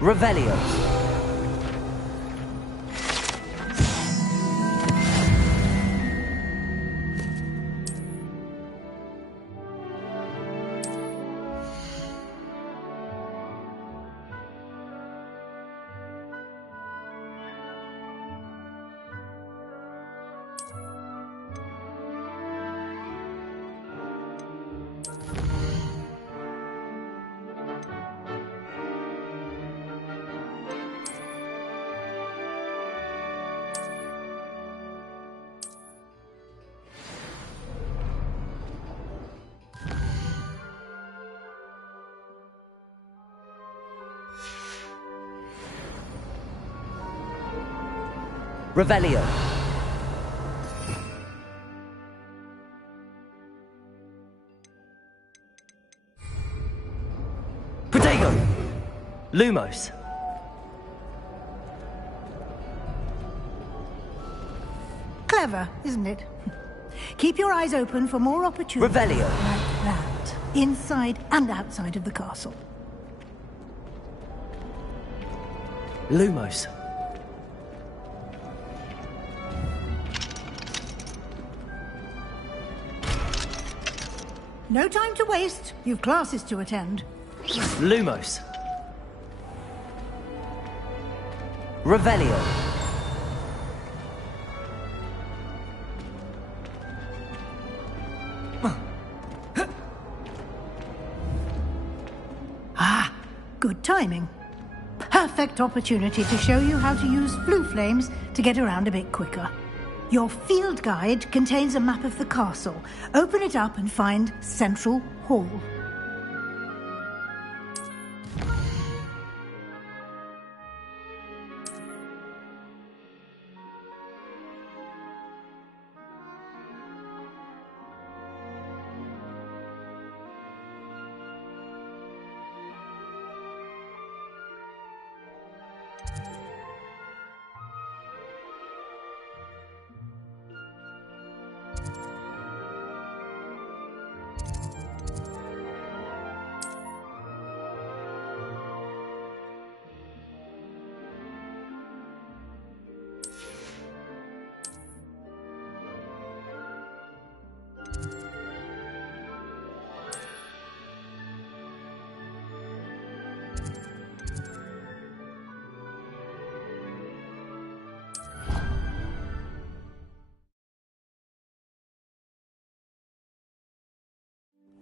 Revelio. Revelio. Protego. Lumos. Clever, isn't it? Keep your eyes open for more opportunities. Revelio. Like that. Inside and outside of the castle. Lumos. No time to waste. You've classes to attend. Lumos. Revelio. Ah, good timing. Perfect opportunity to show you how to use blue flames to get around a bit quicker. Your field guide contains a map of the castle. Open it up and find Central Hall.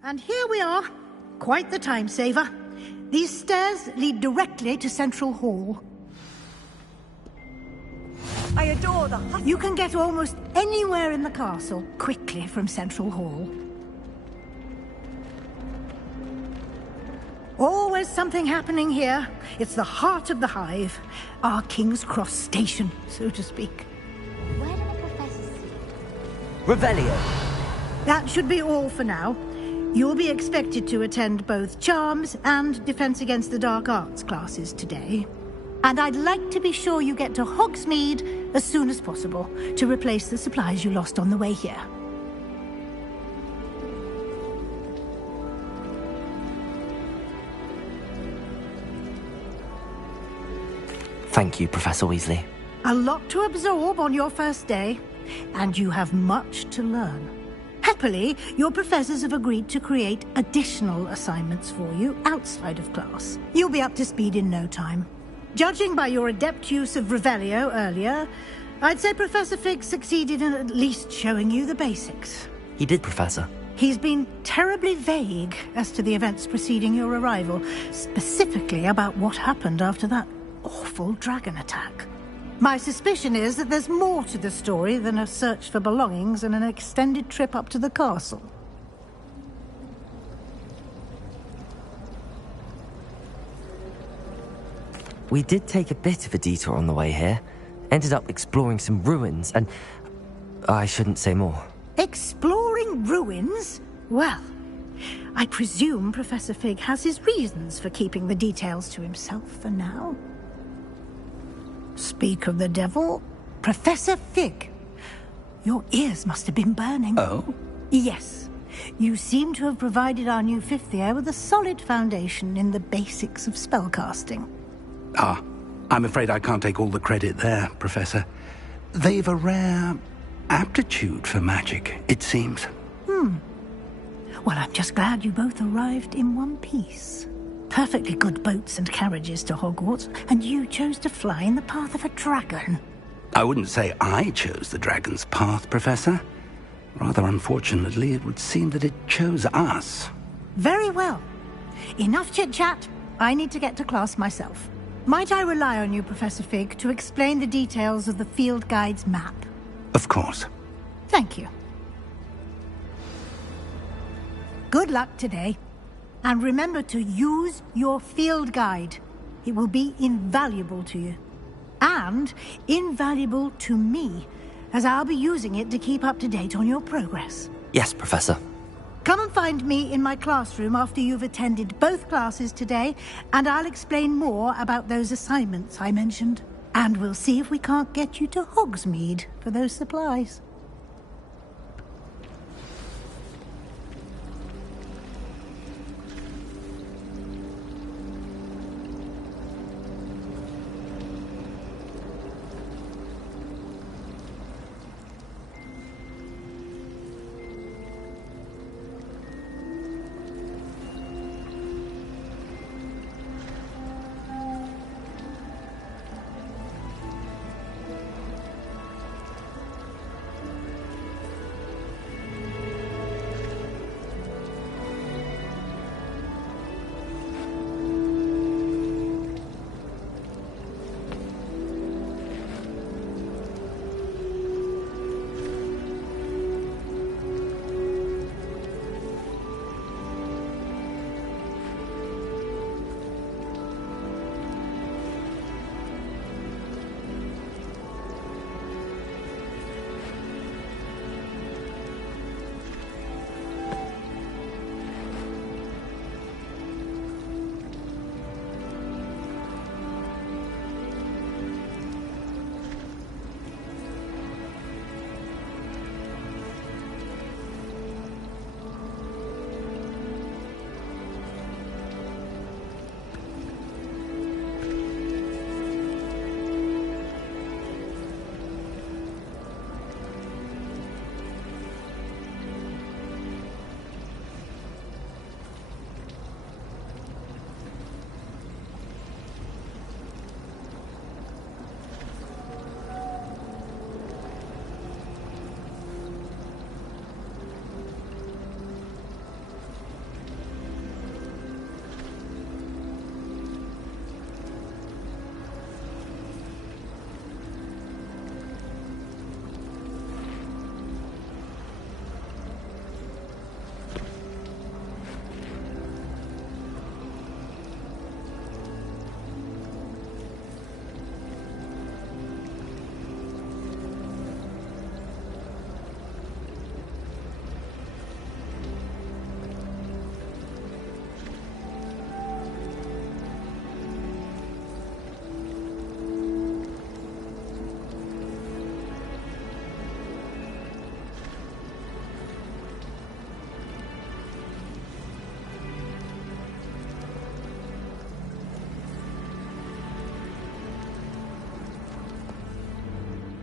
And here we are. Quite the time saver. These stairs lead directly to Central Hall. I adore the hustle. You can get almost anywhere in the castle quickly from Central Hall. Always something happening here. It's the heart of the hive. Our King's Cross station, so to speak. Where do the professors sit? Revelio. That should be all for now. You'll be expected to attend both Charms and Defense Against the Dark Arts classes today. And I'd like to be sure you get to Hogsmeade as soon as possible to replace the supplies you lost on the way here. Thank you, Professor Weasley. A lot to absorb on your first day, and you have much to learn. Happily, your professors have agreed to create additional assignments for you outside of class. You'll be up to speed in no time. Judging by your adept use of Revelio earlier, I'd say Professor Fig succeeded in at least showing you the basics. He did, Professor. He's been terribly vague as to the events preceding your arrival, specifically about what happened after that awful dragon attack. My suspicion is that there's more to the story than a search for belongings and an extended trip up to the castle. We did take a bit of a detour on the way here. Ended up exploring some ruins and... I shouldn't say more. Exploring ruins? Well, I presume Professor Fig has his reasons for keeping the details to himself for now. Speak of the devil, Professor Fig. Your ears must have been burning. Oh? Yes. You seem to have provided our new fifth year with a solid foundation in the basics of spellcasting. Ah, I'm afraid I can't take all the credit there, Professor. They've a rare aptitude for magic, it seems. Well, I'm just glad you both arrived in one piece. Perfectly good boats and carriages to Hogwarts, and you chose to fly in the path of a dragon. I wouldn't say I chose the dragon's path, Professor. Rather unfortunately, it would seem that it chose us. Very well. Enough chit-chat. I need to get to class myself. Might I rely on you, Professor Fig, to explain the details of the field guide's map? Of course. Thank you. Good luck today. And remember to use your field guide. It will be invaluable to you. And invaluable to me, as I'll be using it to keep up to date on your progress. Yes, Professor. Come and find me in my classroom after you've attended both classes today, and I'll explain more about those assignments I mentioned. And we'll see if we can't get you to Hogsmeade for those supplies.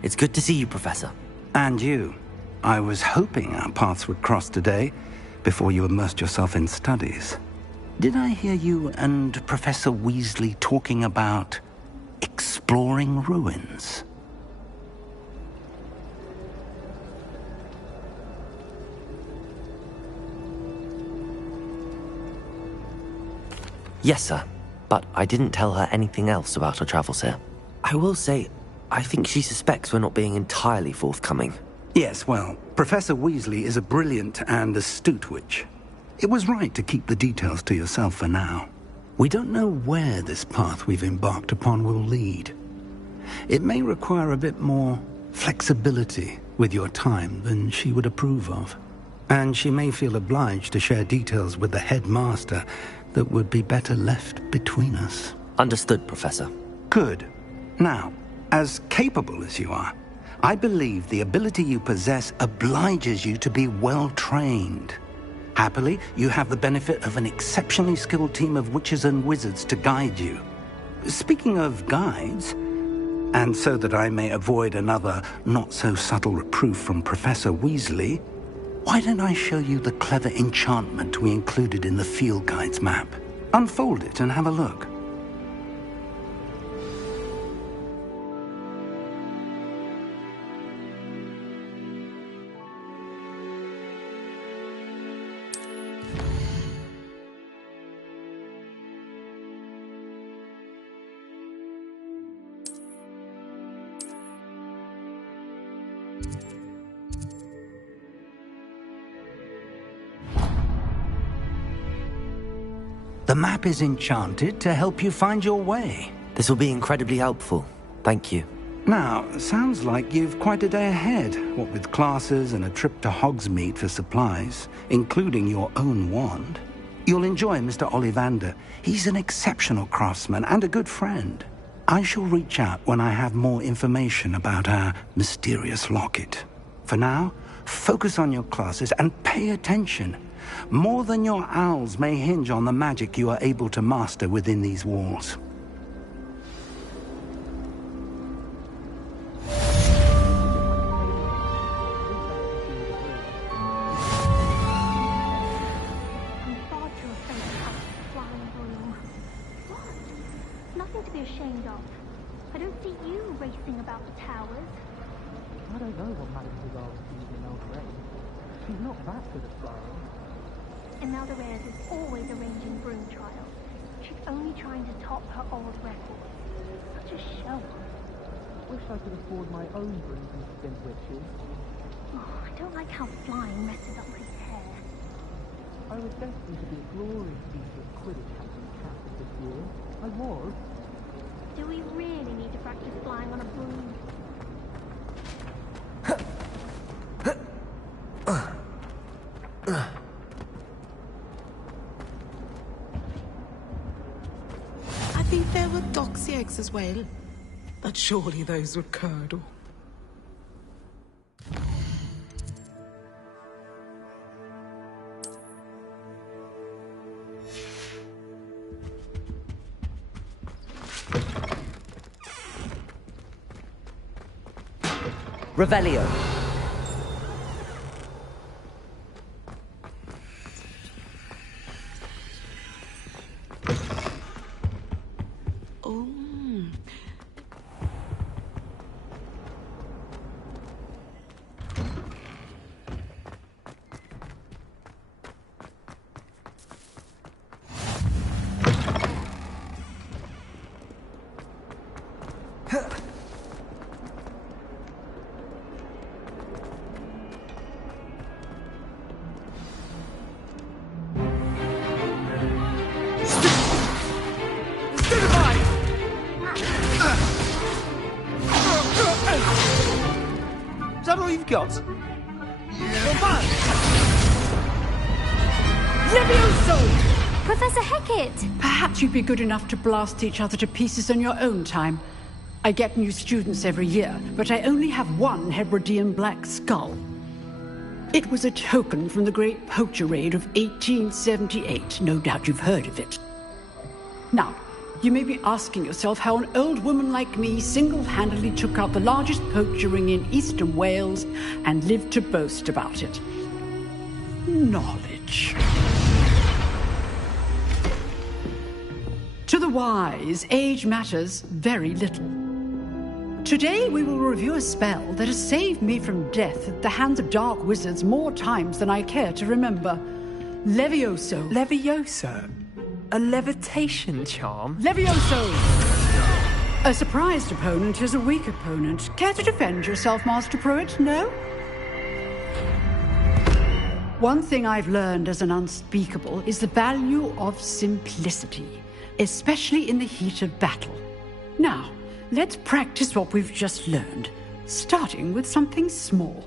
It's good to see you, Professor. And you. I was hoping our paths would cross today, before you immersed yourself in studies. Did I hear you and Professor Weasley talking about exploring ruins? Yes, sir. But I didn't tell her anything else about our travels here. I will say, I think she suspects we're not being entirely forthcoming. Yes, well, Professor Weasley is a brilliant and astute witch. It was right to keep the details to yourself for now. We don't know where this path we've embarked upon will lead. It may require a bit more flexibility with your time than she would approve of. And she may feel obliged to share details with the headmaster that would be better left between us. Understood, Professor. Good. Now, as capable as you are, I believe the ability you possess obliges you to be well-trained. Happily, you have the benefit of an exceptionally skilled team of witches and wizards to guide you. Speaking of guides, and so that I may avoid another not-so-subtle reproof from Professor Weasley, why don't I show you the clever enchantment we included in the field guide's map? Unfold it and have a look. The map is enchanted to help you find your way. This will be incredibly helpful. Thank you. Now, sounds like you've quite a day ahead, what with classes and a trip to Hogsmeade for supplies, including your own wand. You'll enjoy Mr. Ollivander. He's an exceptional craftsman and a good friend. I shall reach out when I have more information about our mysterious locket. For now, focus on your classes and pay attention. More than your owls may hinge on the magic you are able to master within these walls. I'm far too afraid to have a flying broom. What? Nothing to be ashamed of. I don't see you racing about the towers. I don't know what Madame Duval sees in Eldraine. She's not that good at flying. Imelda Reyes is always arranging broom trials. She's only trying to top her old record. Such a show. Wish I could afford my own brooms and spin witches. Oh, I don't like how flying messes up my hair. I was destined to be a glorious piece of Quidditch captain captain this year. I was. Do we really need to practice flying on a broom? I think there were doxy eggs as well, but surely those would curdle. Revelio. Oh. Is that all you've got? Levioso! Professor Hecat! Perhaps you'd be good enough to blast each other to pieces on your own time. I get new students every year, but I only have one Hebridean black skull. It was a token from the Great Poacher Raid of 1878. No doubt you've heard of it. Now, you may be asking yourself how an old woman like me single-handedly took out the largest poacher ring in eastern Wales and lived to boast about it. Knowledge. To the wise, age matters very little. Today we will review a spell that has saved me from death at the hands of dark wizards more times than I care to remember. Levioso. Levioso? A levitation charm? Levioso! A surprised opponent is a weak opponent. Care to defend yourself, Master Pruitt? No? One thing I've learned as an unspeakable is the value of simplicity, especially in the heat of battle. Now, let's practice what we've just learned, starting with something small.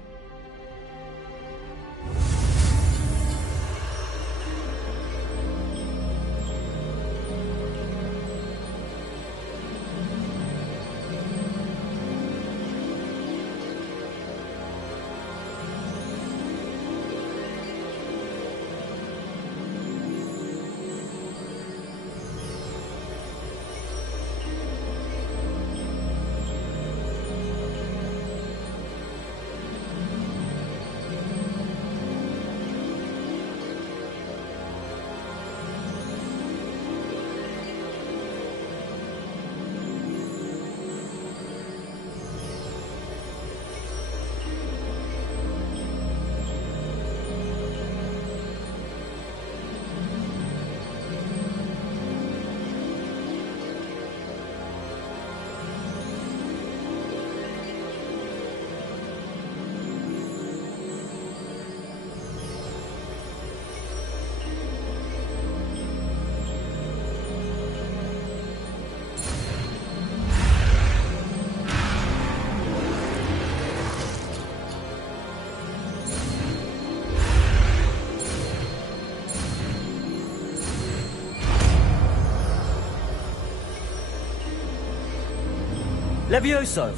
Levioso!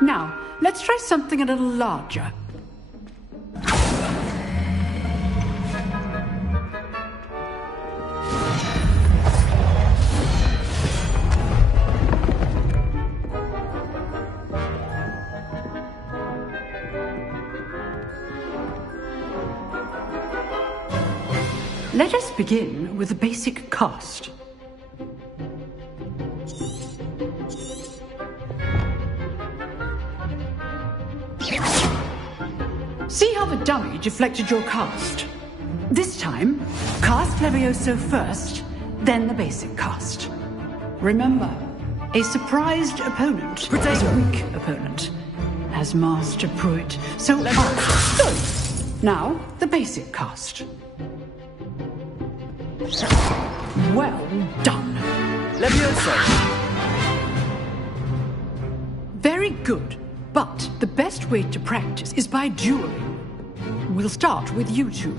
Now, let's try something a little larger. Let us begin with the basic cast. See how the dummy deflected your cast? This time, cast Levioso first, then the basic cast. Remember, a surprised opponent is a weak opponent, as Master Pruitt so good. Now, the basic cast. Well done. Levioso! Very good, but the best way to practice is by dueling. We'll start with you two.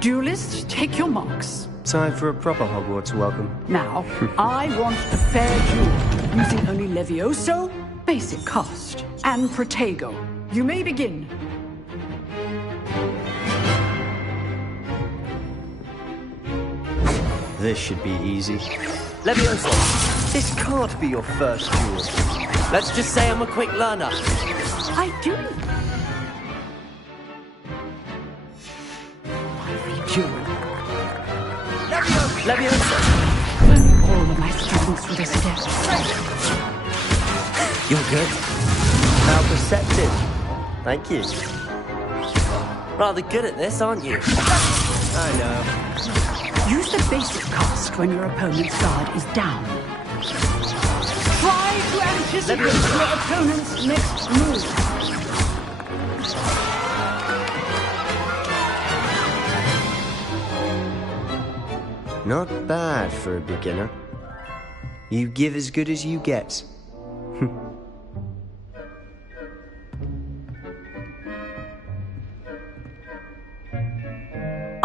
Duelists, take your marks. Time for a proper Hogwarts welcome. Now, I want a fair duel, using only Levioso, basic cast, and Protego. You may begin. This should be easy. Levioso! This can't be your first duel. Let's just say I'm a quick learner. I do. Duel. Levioso! All of my students with a step. You're good. How perceptive. Thank you. Rather good at this, aren't you? I know. Use the basic cast when your opponent's guard is down. Try to anticipate your opponent's next move. Not bad for a beginner. You give as good as you get.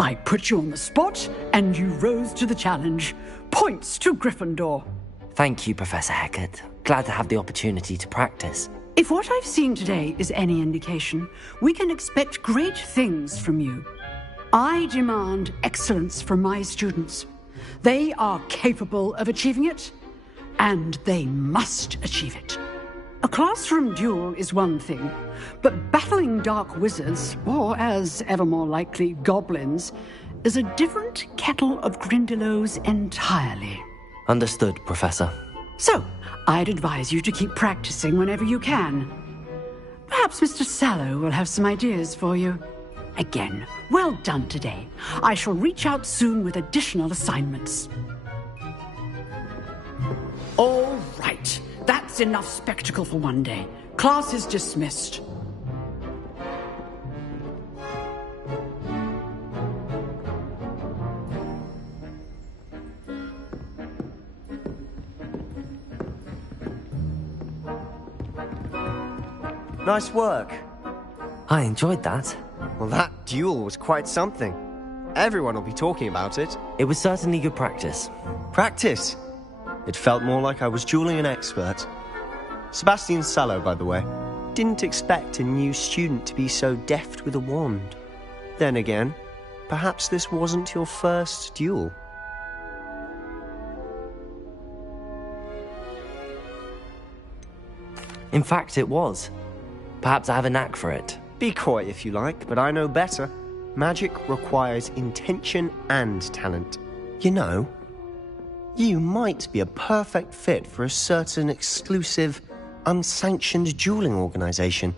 I put you on the spot, and you rose to the challenge. Points to Gryffindor. Thank you, Professor Hecat. Glad to have the opportunity to practice. If what I've seen today is any indication, we can expect great things from you. I demand excellence from my students. They are capable of achieving it, and they must achieve it. A classroom duel is one thing, but battling dark wizards, or as ever more likely, goblins, is a different kettle of Grindylows entirely. Understood, Professor. So, I'd advise you to keep practicing whenever you can. Perhaps Mr. Sallow will have some ideas for you. Again, well done today. I shall reach out soon with additional assignments. All right. That's enough spectacle for one day. Class is dismissed. Nice work. I enjoyed that. Well, that duel was quite something. Everyone will be talking about it. It was certainly good practice. Practice? It felt more like I was dueling an expert. Sebastian Sallow, by the way. Didn't expect a new student to be so deft with a wand. Then again, perhaps this wasn't your first duel. In fact, it was. Perhaps I have a knack for it. Be coy if you like, but I know better. Magic requires intention and talent. You know, you might be a perfect fit for a certain exclusive, unsanctioned dueling organization.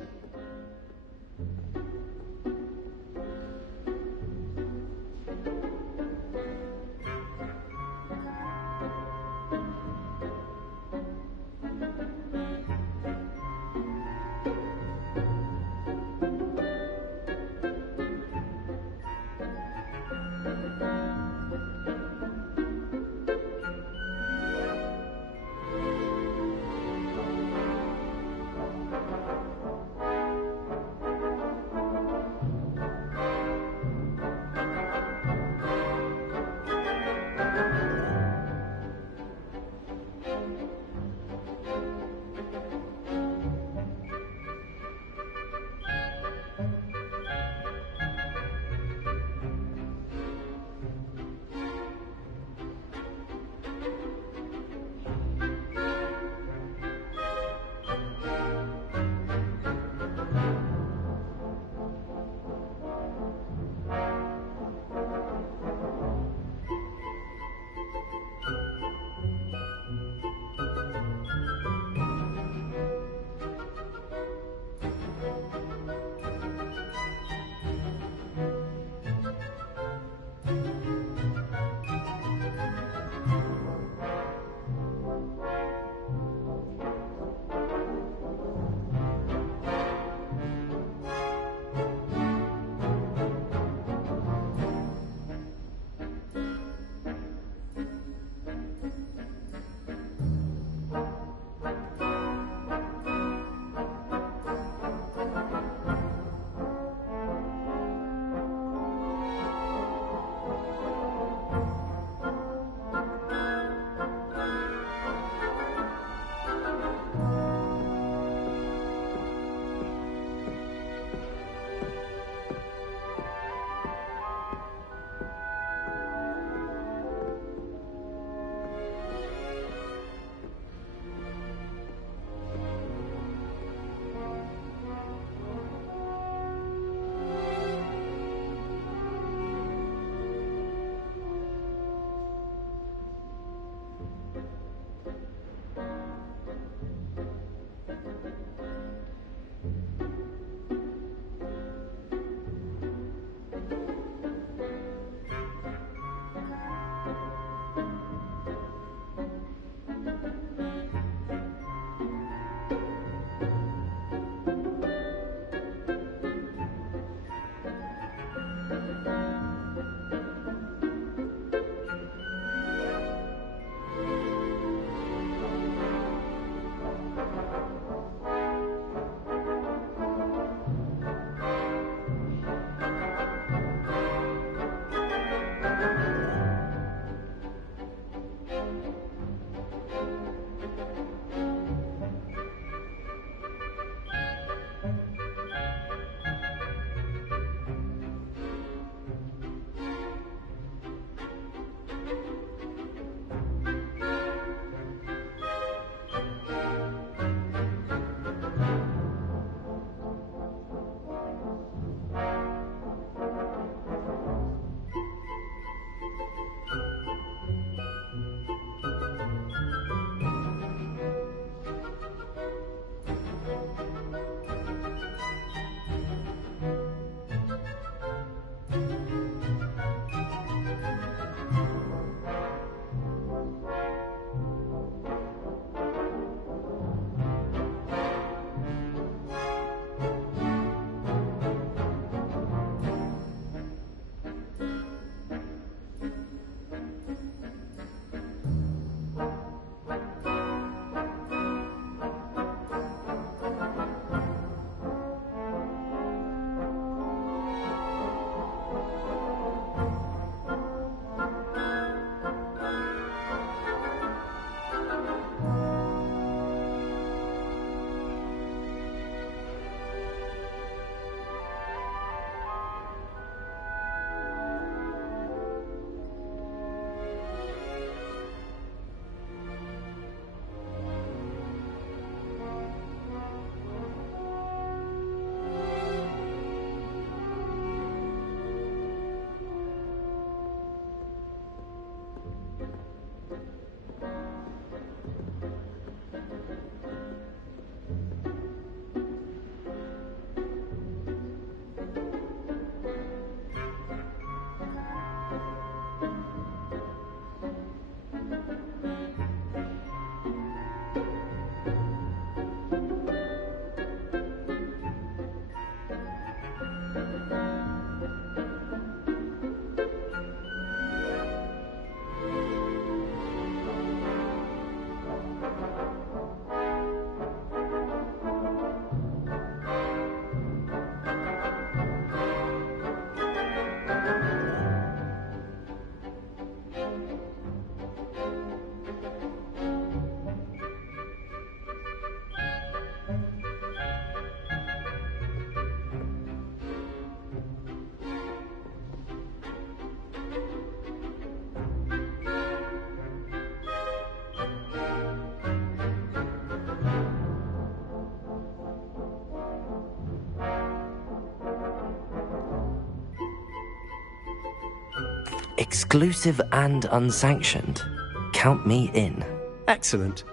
Exclusive and unsanctioned. Count me in. Excellent.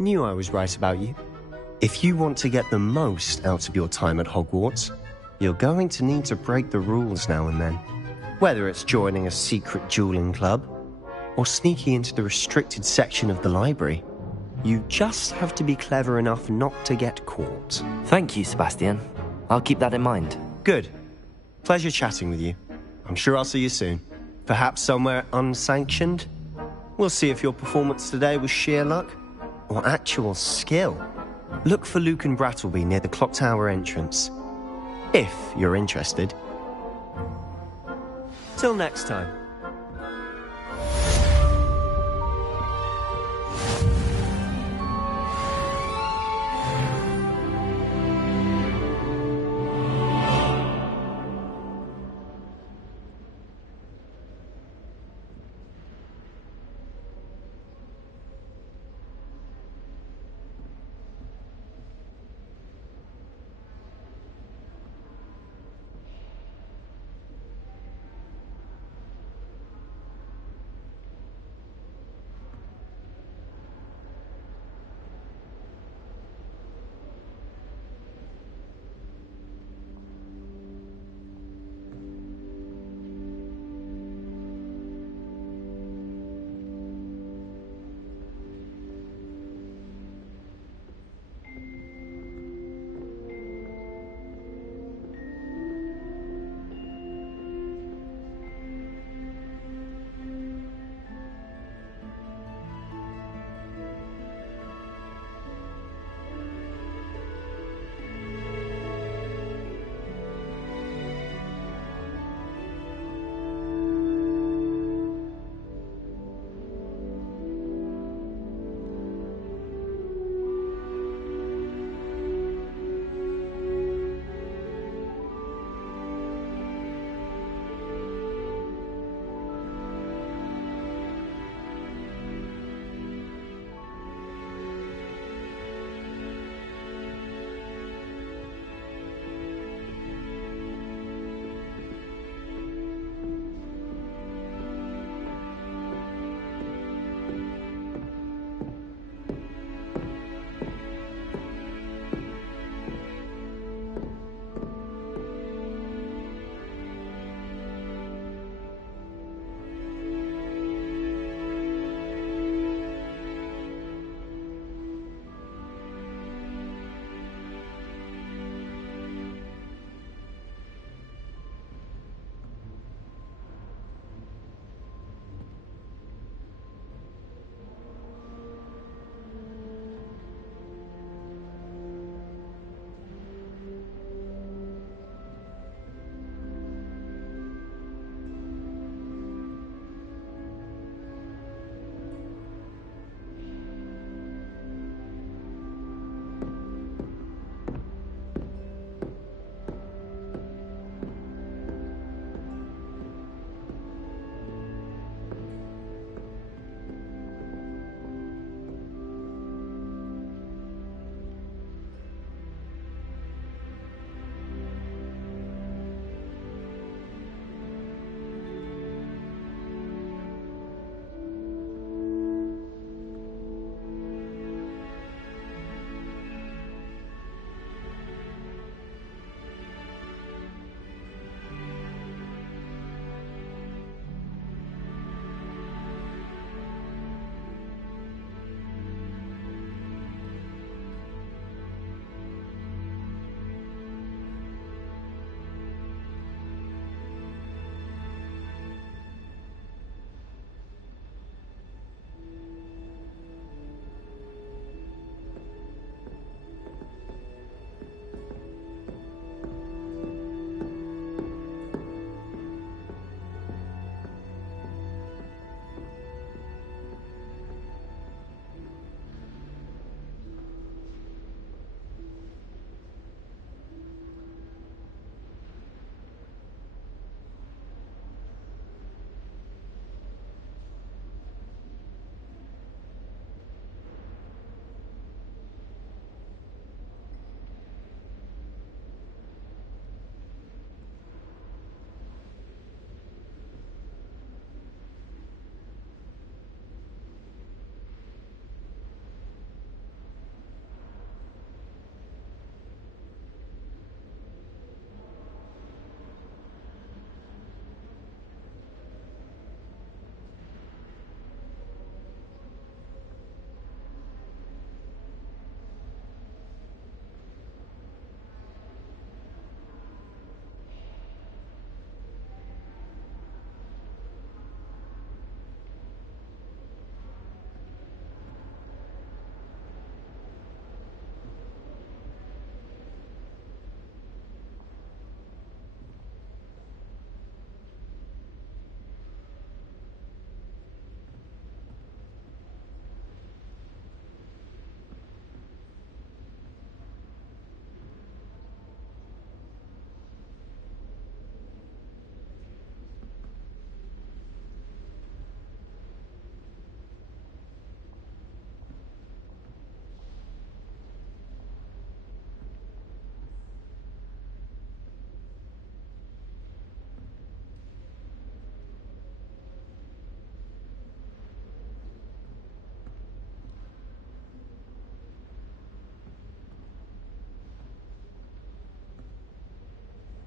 Knew I was right about you. If you want to get the most out of your time at Hogwarts, you're going to need to break the rules now and then. Whether it's joining a secret dueling club, or sneaking into the restricted section of the library, you just have to be clever enough not to get caught. Thank you, Sebastian. I'll keep that in mind. Good. Pleasure chatting with you. I'm sure I'll see you soon. Perhaps somewhere unsanctioned? We'll see if your performance today was sheer luck or actual skill. Look for Luke and Brattleby near the clock tower entrance, if you're interested. Till next time.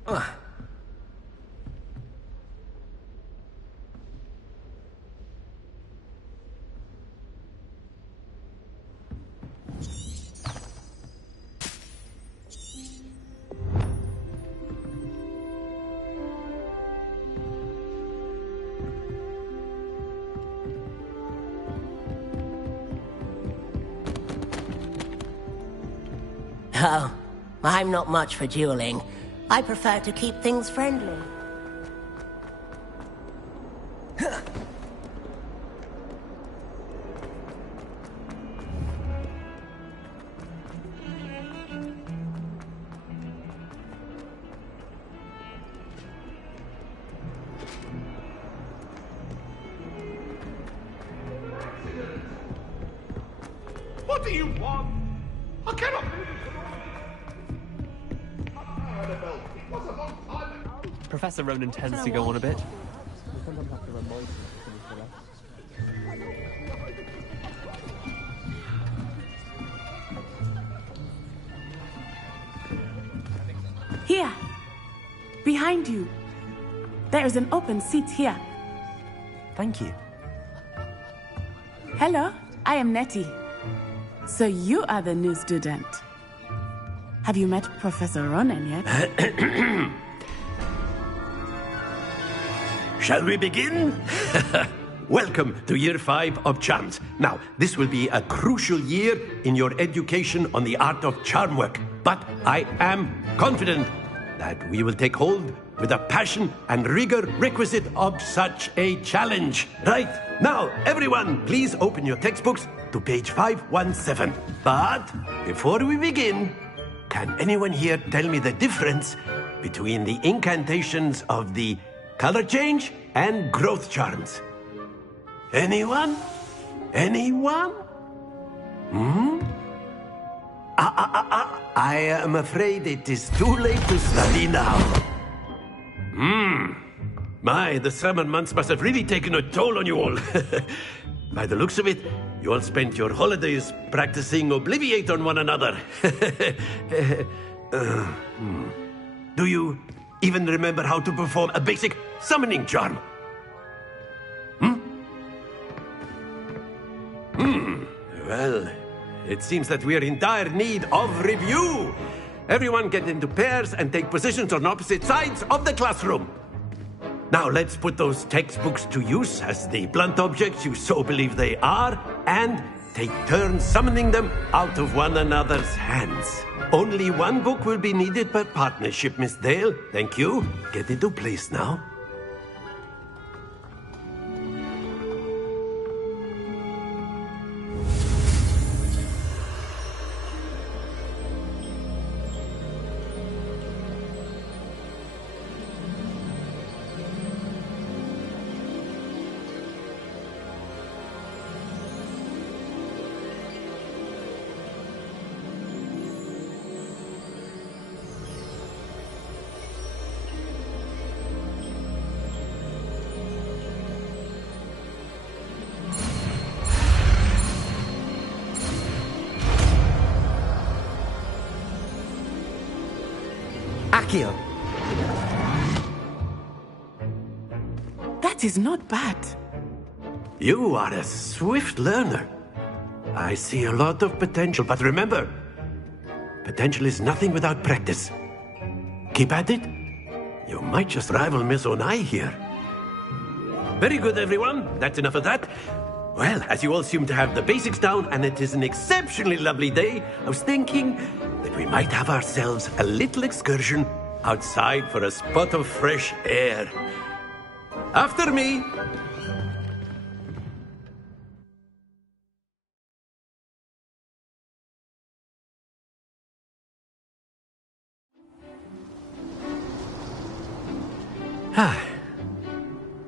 Oh, I'm not much for dueling. I prefer to keep things friendly. What do you want? I cannot. Professor Ronan tends to go on a bit. Here! Behind you! There is an open seat here. Thank you. Hello, I am Nettie. So you are the new student. Have you met Professor Ronan yet? Shall we begin? Welcome to Year 5 of Charms. Now, this will be a crucial year in your education on the art of charm work. But I am confident that we will take hold with the passion and rigor requisite of such a challenge. Right, now, everyone, please open your textbooks to page 517. But before we begin, can anyone here tell me the difference between the incantations of the color change and growth charms? Anyone? Anyone? I am afraid it is too late to study now. My, the summer months must have really taken a toll on you all. By the looks of it, you all spent your holidays practicing Obliviate on one another. Do you even remember how to perform a basic summoning charm? Well, it seems that we are in dire need of review. Everyone get into pairs and take positions on opposite sides of the classroom. Now let's put those textbooks to use as the blunt objects you so believe they are, and take turns summoning them out of one another's hands. Only one book will be needed per partnership, Miss Dale. Thank you. Get into place now. Accio. That is not bad. You are a swift learner. I see a lot of potential, but remember, potential is nothing without practice. Keep at it. You might just rival Miss Onai here. Very good, everyone. That's enough of that. Well, as you all seem to have the basics down, and it is an exceptionally lovely day, I was thinking that we might have ourselves a little excursion outside for a spot of fresh air. After me.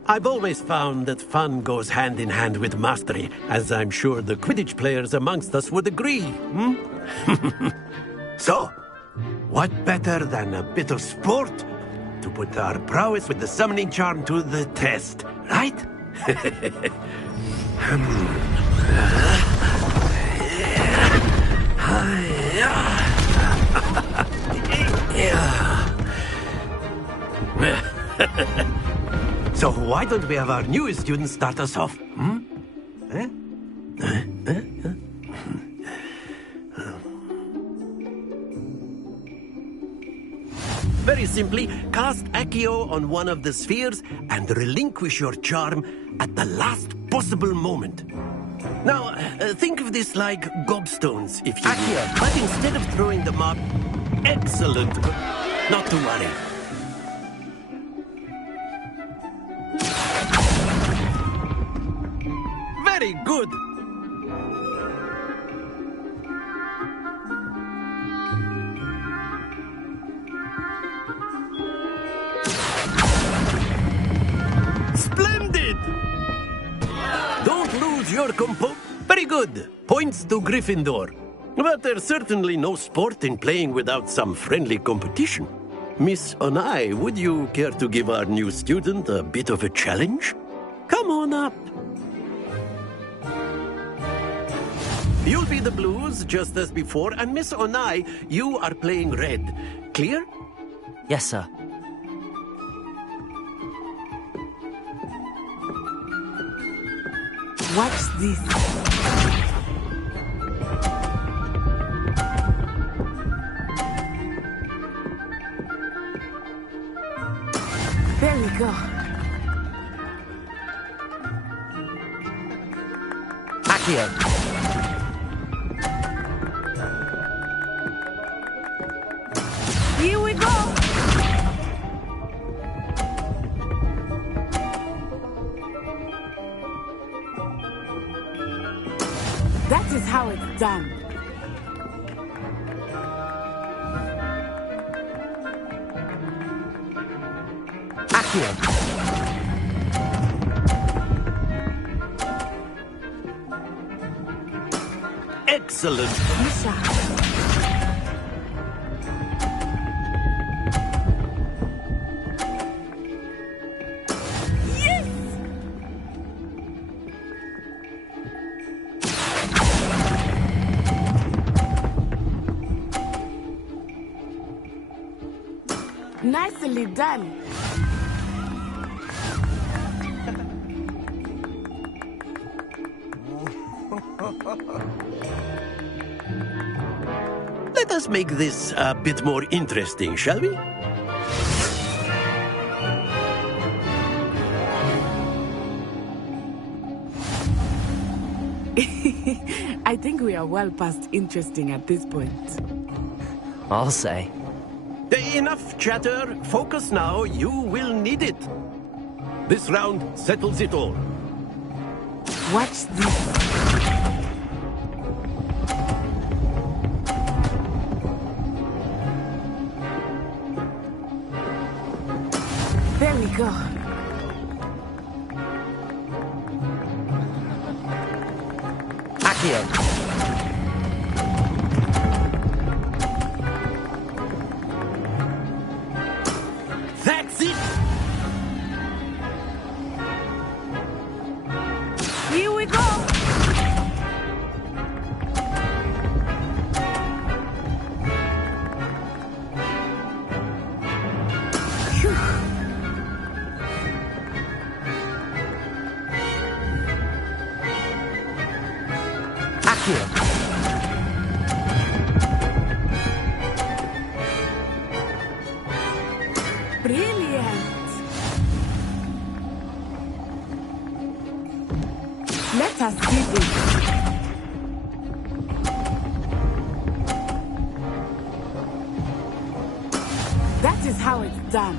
I've always found that fun goes hand in hand with mastery, as I'm sure the Quidditch players amongst us would agree. So, what better than a bit of sport to put our prowess with the summoning charm to the test, right? So why don't we have our newest student start us off? Very simply, cast Accio on one of the spheres and relinquish your charm at the last possible moment. Now, think of this like gobstones, if you will. But instead of throwing them up, excellent. Not to worry. Very good. Splendid! Don't lose your compo. Very good. Points to Gryffindor. But there's certainly no sport in playing without some friendly competition. Miss Onai, would you care to give our new student a bit of a challenge? Come on up. You'll be the blues, just as before, and Miss Onai, you are playing red. Clear? Yes, sir. Watch this. There we go. Accio. Here we go! That is how it's done. Accio. Excellent. Misha. Nicely done. Let us make this a bit more interesting, shall we? I think we are well past interesting at this point. I'll say. Enough chatter. Focus now. You will need it. This round settles it all. Watch this. There we go. Accio. That's it! Here we go! Accio. Brilliant. Let us see this. That is how it's done.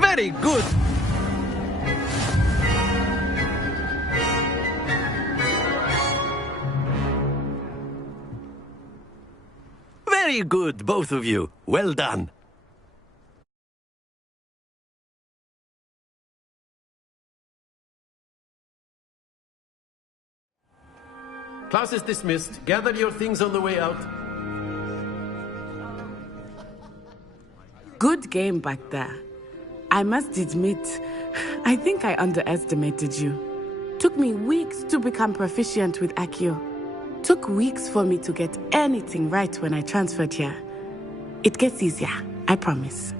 Very good. Very good, both of you. Well done. Class is dismissed. Gather your things on the way out. Good game back there. I must admit, I think I underestimated you. Took me weeks to become proficient with Accio. Took weeks for me to get anything right when I transferred here. It gets easier, I promise.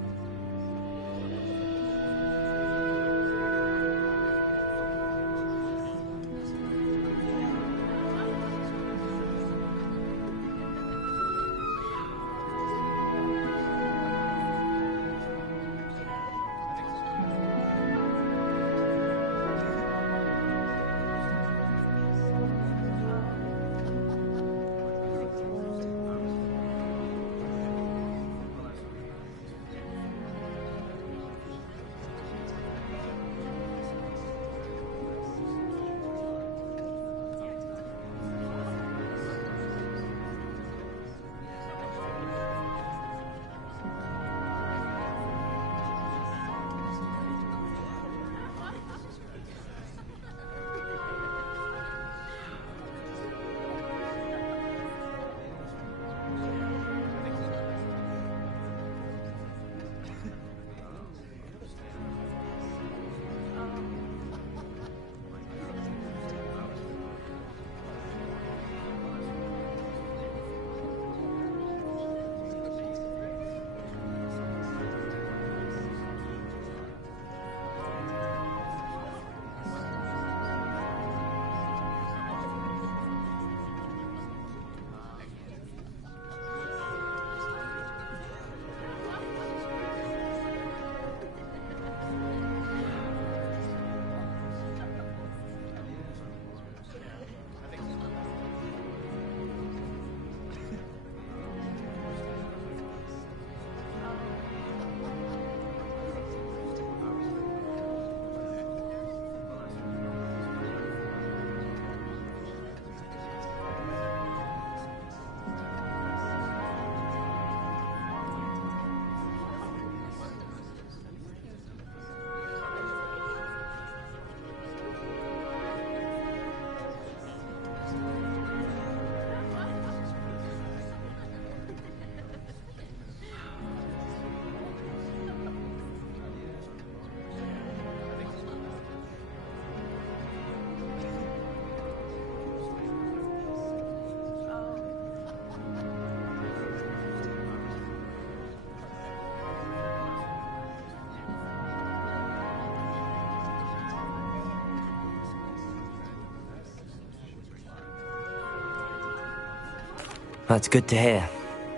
That's good to hear.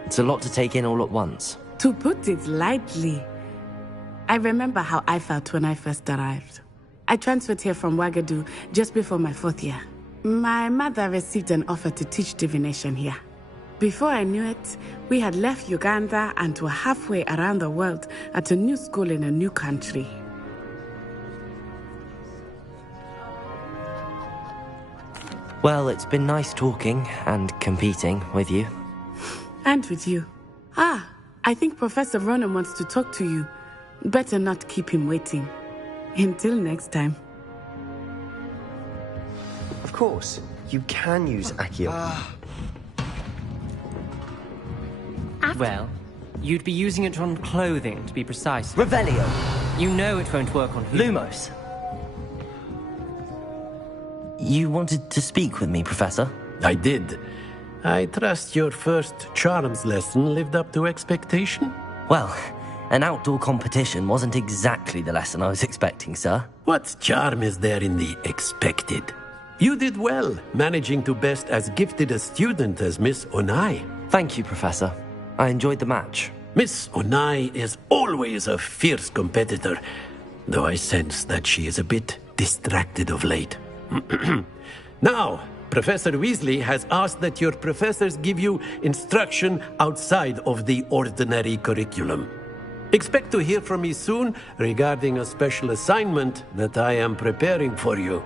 It's a lot to take in all at once. To put it lightly, I remember how I felt when I first arrived. I transferred here from Ouagadougou just before my 4th year. My mother received an offer to teach divination here. Before I knew it, we had left Uganda and were halfway around the world at a new school in a new country. Well, it's been nice talking and competing with you. And with you. I think Professor Ronan wants to talk to you. Better not keep him waiting. Until next time. Of course, you can use Accio. Well, you'd be using it on clothing, to be precise. Revelio! You know it won't work on Lumos! You wanted to speak with me, Professor? I did. I trust your first charms lesson lived up to expectation? Well, an outdoor competition wasn't exactly the lesson I was expecting, sir. What charm is there in the expected? You did well, managing to best as gifted a student as Miss Onai. Thank you, Professor. I enjoyed the match. Miss Onai is always a fierce competitor, though I sense that she is a bit distracted of late. Now, Professor Weasley has asked that your professors give you instruction outside of the ordinary curriculum. Expect to hear from me soon regarding a special assignment that I am preparing for you.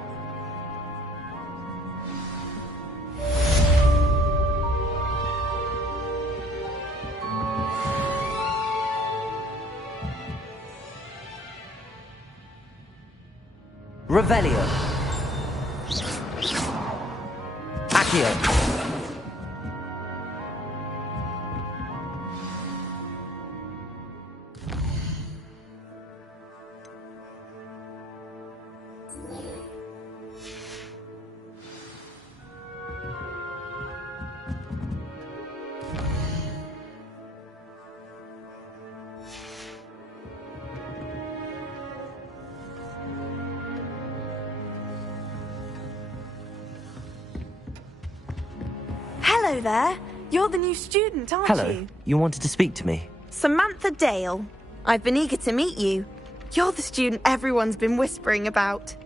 Revelio. Accio. Hello there. You're the new student, aren't Hello. you? You wanted to speak to me? Samantha Dale. I've been eager to meet you. You're the student everyone's been whispering about.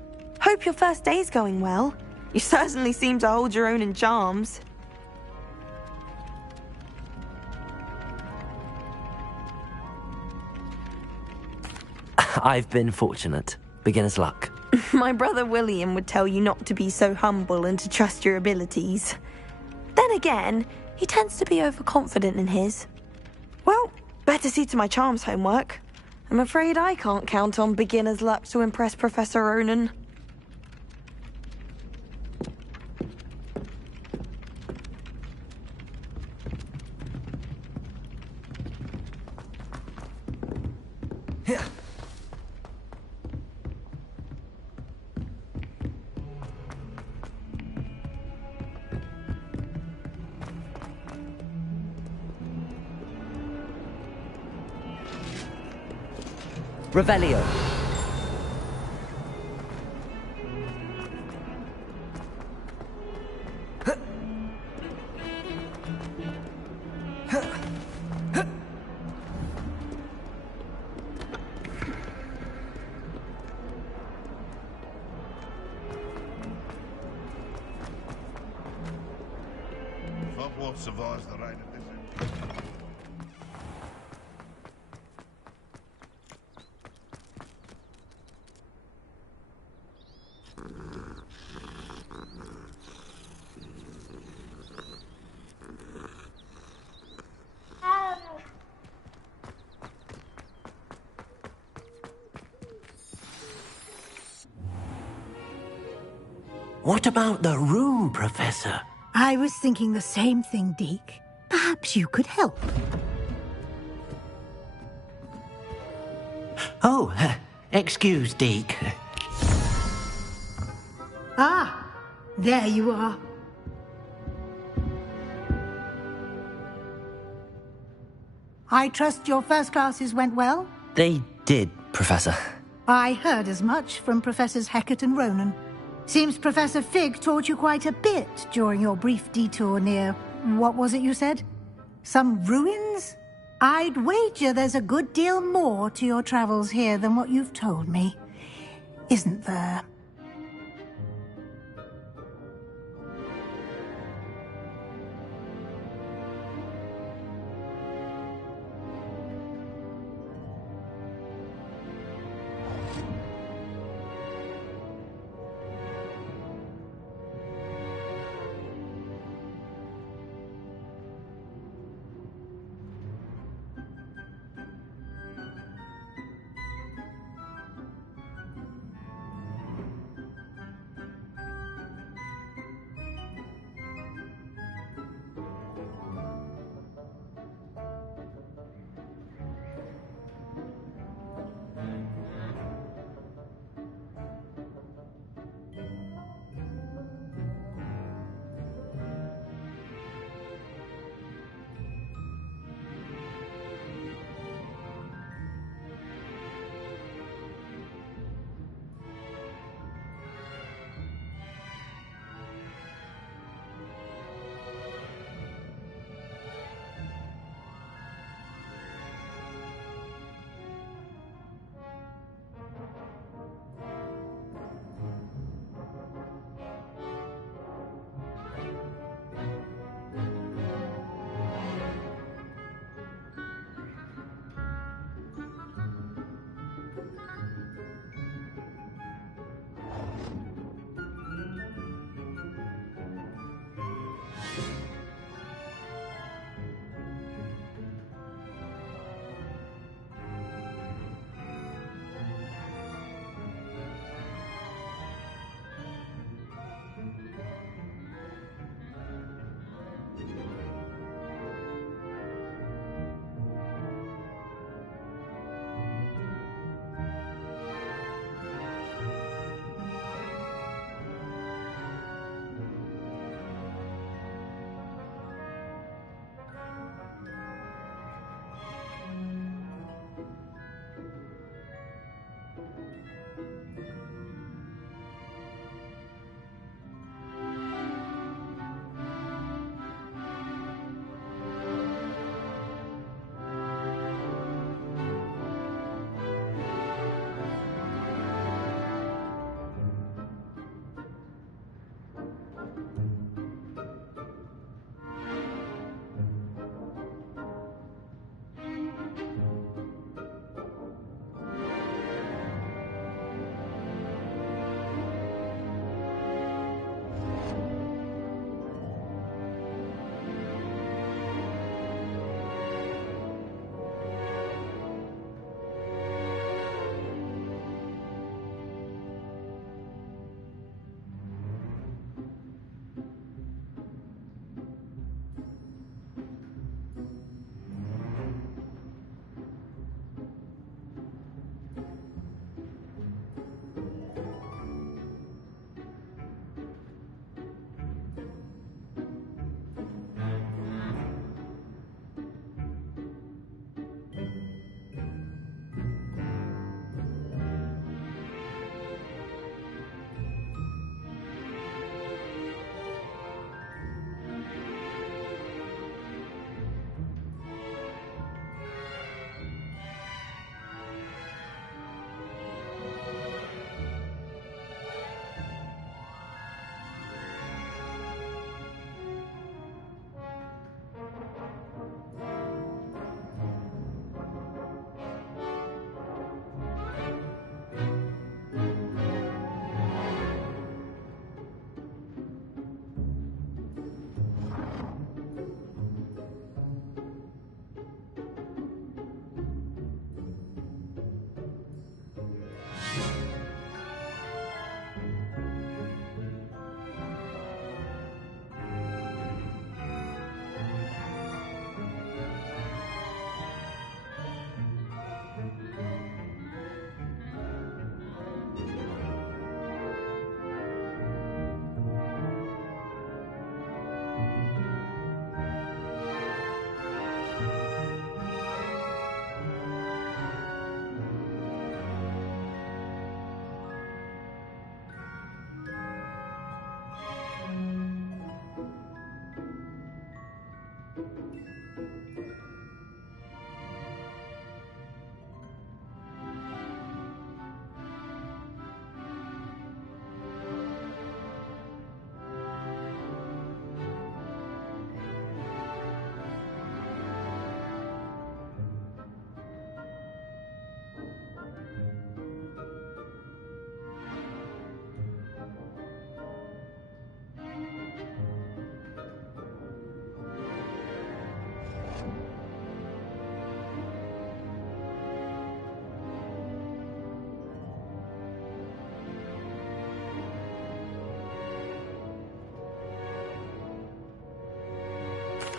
Hope your first day's going well. You certainly seem to hold your own in charms. I've been fortunate. Beginner's luck. My brother William would tell you not to be so humble and to trust your abilities. Then again, he tends to be overconfident in his. Well, better see to my charms homework. I'm afraid I can't count on beginner's luck to impress Professor Ronan. Revelio. Hogwarts survives the rain of this. What about the room, Professor? I was thinking the same thing, Deke. Perhaps you could help. Oh, excuse, Deke. Ah, there you are. I trust your first classes went well? They did, Professor. I heard as much from Professors Hecat and Ronan. Seems Professor Fig taught you quite a bit during your brief detour near... what was it you said? Some ruins? I'd wager there's a good deal more to your travels here than what you've told me. Isn't there?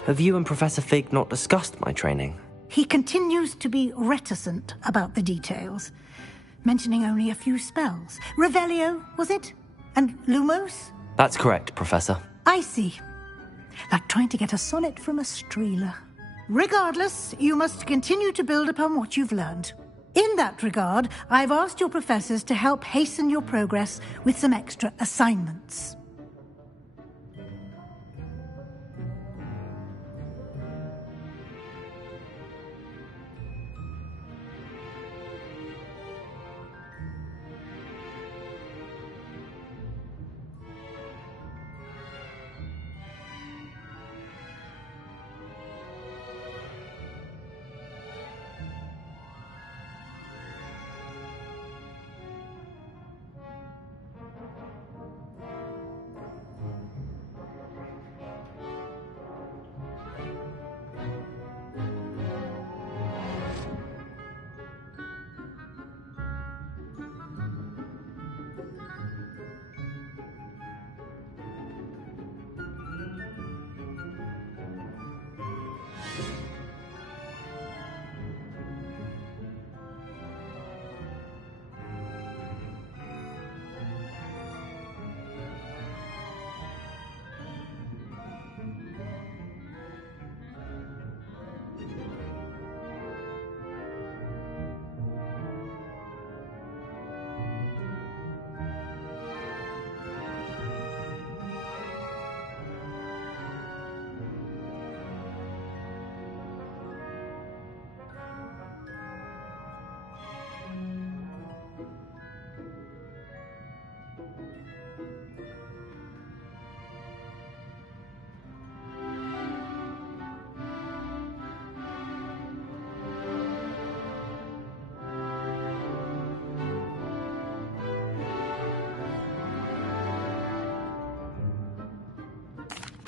Have you and Professor Fig not discussed my training? He continues to be reticent about the details, mentioning only a few spells. Revelio, was it? And Lumos? That's correct, Professor. I see. Like trying to get a sonnet from a streeler. Regardless, you must continue to build upon what you've learned. In that regard, I've asked your professors to help hasten your progress with some extra assignments.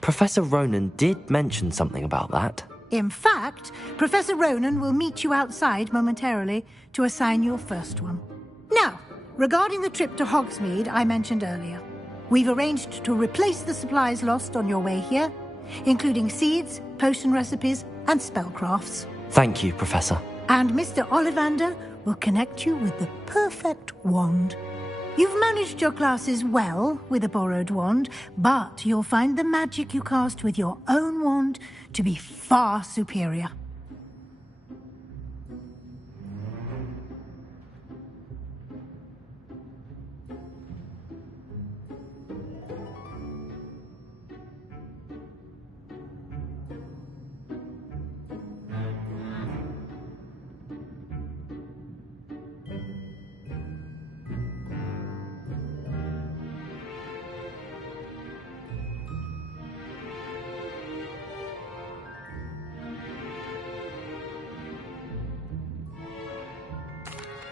Professor Ronan did mention something about that. In fact, Professor Ronan will meet you outside momentarily to assign your first one. Now, regarding the trip to Hogsmeade I mentioned earlier, we've arranged to replace the supplies lost on your way here, including seeds, potion recipes, and spellcrafts. Thank you, Professor. And Mr. Ollivander will connect you with the perfect wand. You've managed your classes well with a borrowed wand, but you'll find the magic you cast with your own wand to be far superior.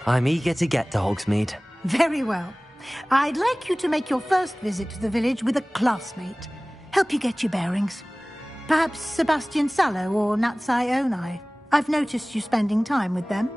I'm eager to get to Hogsmeade. Very well. I'd like you to make your first visit to the village with a classmate. Help you get your bearings. Perhaps Sebastian Sallow or Natsai Onai. I've noticed you spending time with them.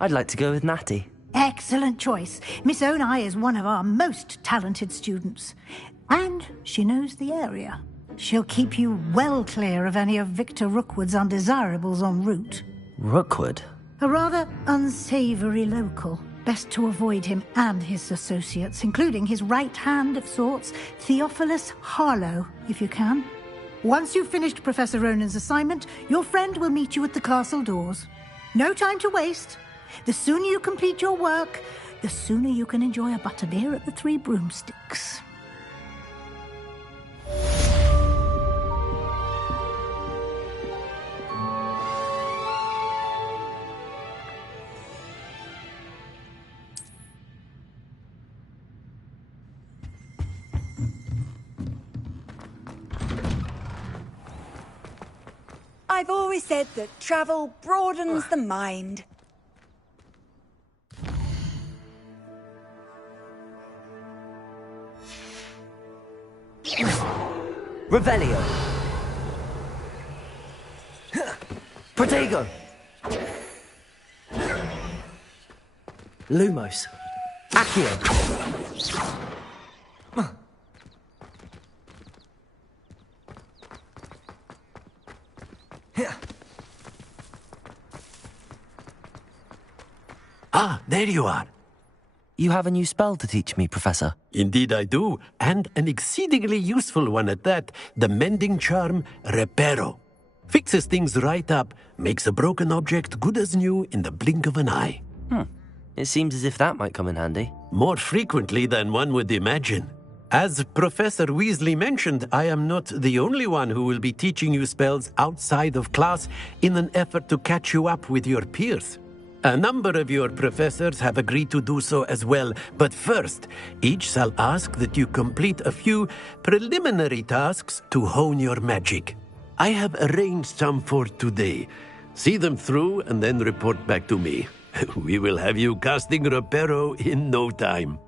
I'd like to go with Natty. Excellent choice. Miss Onai is one of our most talented students. And she knows the area. She'll keep you well clear of any of Victor Rookwood's undesirables en route. Rookwood? A rather unsavory local. Best to avoid him and his associates, including his right hand of sorts, Theophilus Harlow, if you can. Once you've finished Professor Ronan's assignment, your friend will meet you at the castle doors. No time to waste. The sooner you complete your work, the sooner you can enjoy a butterbeer at the Three Broomsticks. I've always said that travel broadens the mind. Revelio. Protego. Lumos. Accio. Ah, there you are. You have a new spell to teach me, Professor. Indeed I do, and an exceedingly useful one at that, the mending charm Reparo. Fixes things right up, makes a broken object good as new in the blink of an eye. It seems as if that might come in handy. More frequently than one would imagine. As Professor Weasley mentioned, I am not the only one who will be teaching you spells outside of class in an effort to catch you up with your peers. A number of your professors have agreed to do so as well, but first, each shall ask that you complete a few preliminary tasks to hone your magic. I have arranged some for today. See them through and then report back to me. We will have you casting Reparo in no time.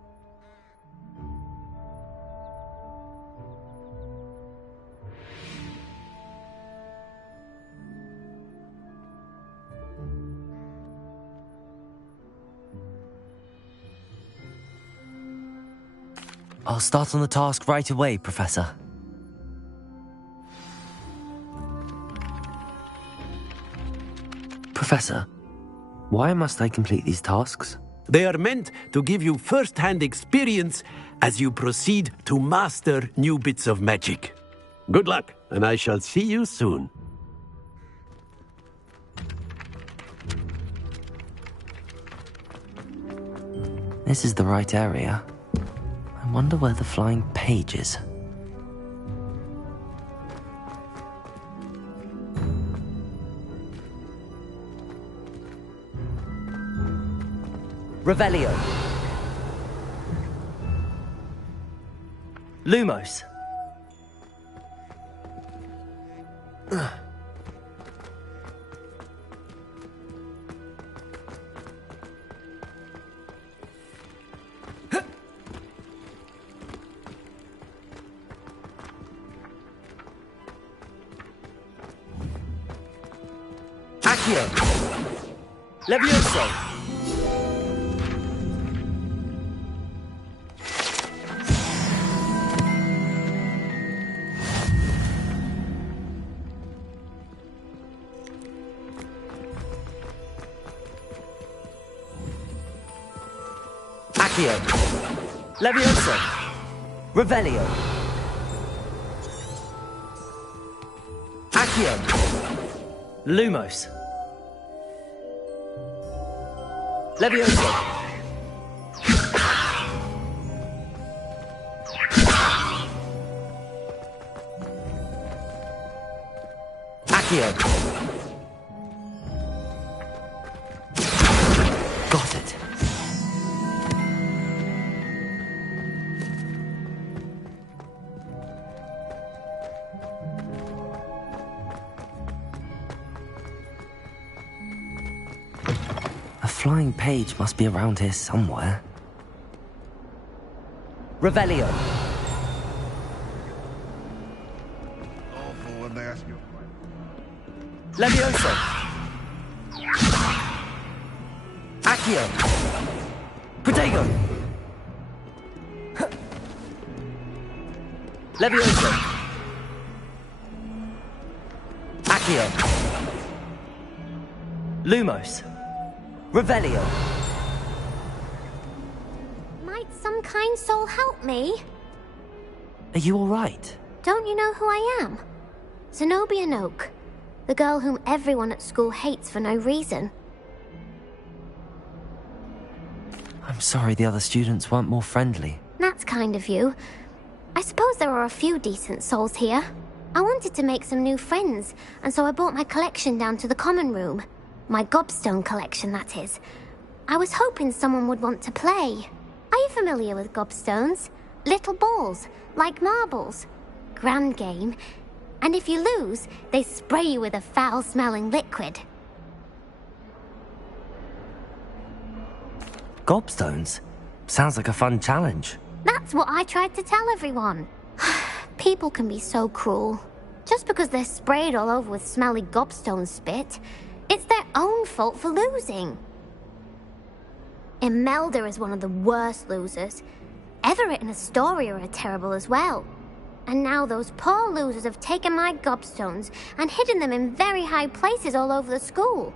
I'll start on the task right away, Professor. Professor, why must I complete these tasks? They are meant to give you first-hand experience as you proceed to master new bits of magic. Good luck, and I shall see you soon. This is the right area. I wonder where the flying page is. Revelio. Lumos. Accio. Levioso. Accio. Levioso. Revelio. Accio. Lumos. Levioso. Accio. Got it. A flying page must be around here somewhere. Revelio. Awful when they ask you. Levioso. Accio! Protego! Levioso! Accio! Lumos! Revelio! Might some kind soul help me? Are you alright? Don't you know who I am? Zenobia Noak, the girl whom everyone at school hates for no reason. I'm sorry the other students weren't more friendly. That's kind of you. I suppose there are a few decent souls here. I wanted to make some new friends, and so I brought my collection down to the common room. My gobstone collection, that is. I was hoping someone would want to play. Are you familiar with gobstones? Little balls, like marbles. Grand game. And if you lose, they spray you with a foul-smelling liquid. Gobstones? Sounds like a fun challenge. That's what I tried to tell everyone. People can be so cruel. Just because they're sprayed all over with smelly gobstone spit, it's their own fault for losing. Imelda is one of the worst losers. Everett and Astoria are terrible as well. And now those poor losers have taken my gobstones and hidden them in very high places all over the school.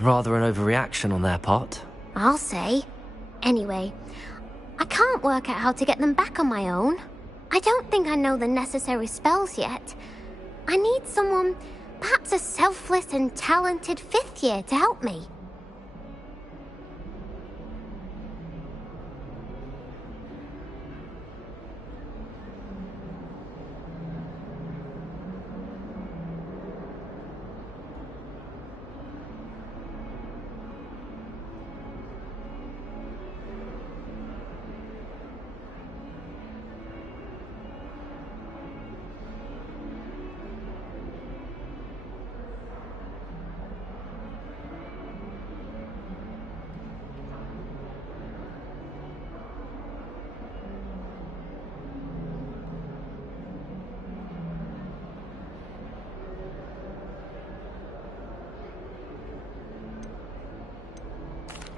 Rather an overreaction on their part. I'll say. Anyway, I can't work out how to get them back on my own. I don't think I know the necessary spells yet. I need someone, perhaps a selfless and talented fifth year to help me.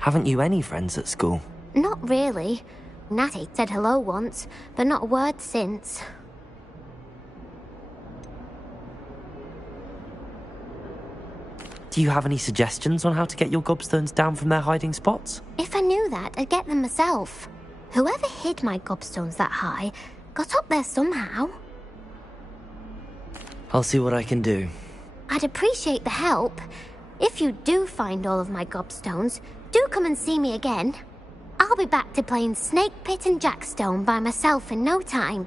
Haven't you any friends at school? Not really. Natty said hello once, but not a word since. Do you have any suggestions on how to get your gobstones down from their hiding spots? If I knew that, I'd get them myself. Whoever hid my gobstones that high got up there somehow. I'll see what I can do. I'd appreciate the help. If you do find all of my gobstones, do come and see me again. I'll be back to playing Snake Pit and Jackstone by myself in no time.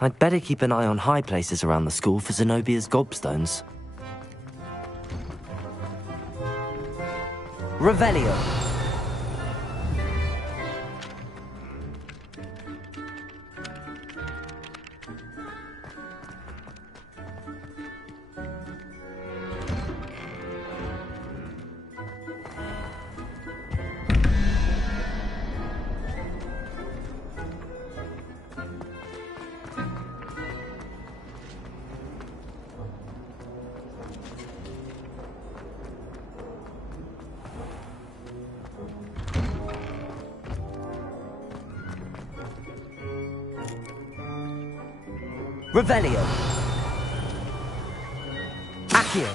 I'd better keep an eye on high places around the school for Zenobia's gobstones. Revelio! Revelio! Accio!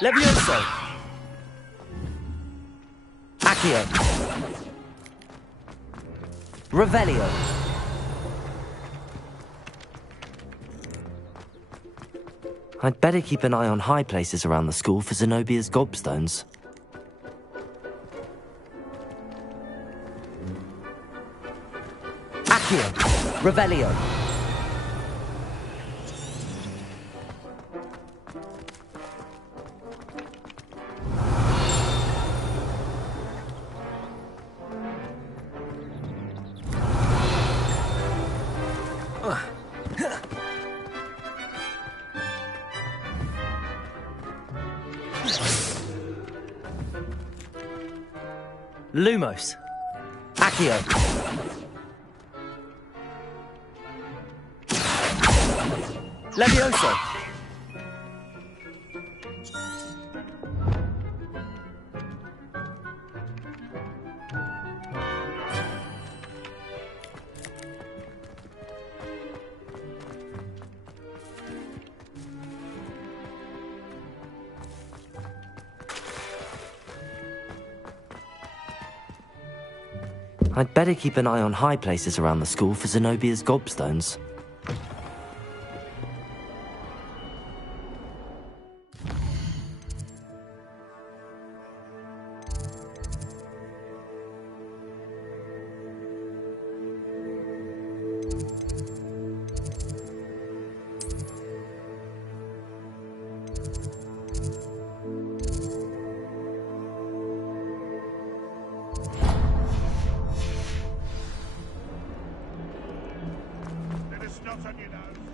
Levioso! Accio! Revelio! I'd better keep an eye on high places around the school for Zenobia's gobstones. Accio. Revelio. Lumos. Accio. Levioso. I'd better keep an eye on high places around the school for Zenobia's gobstones. Let us not on your nose.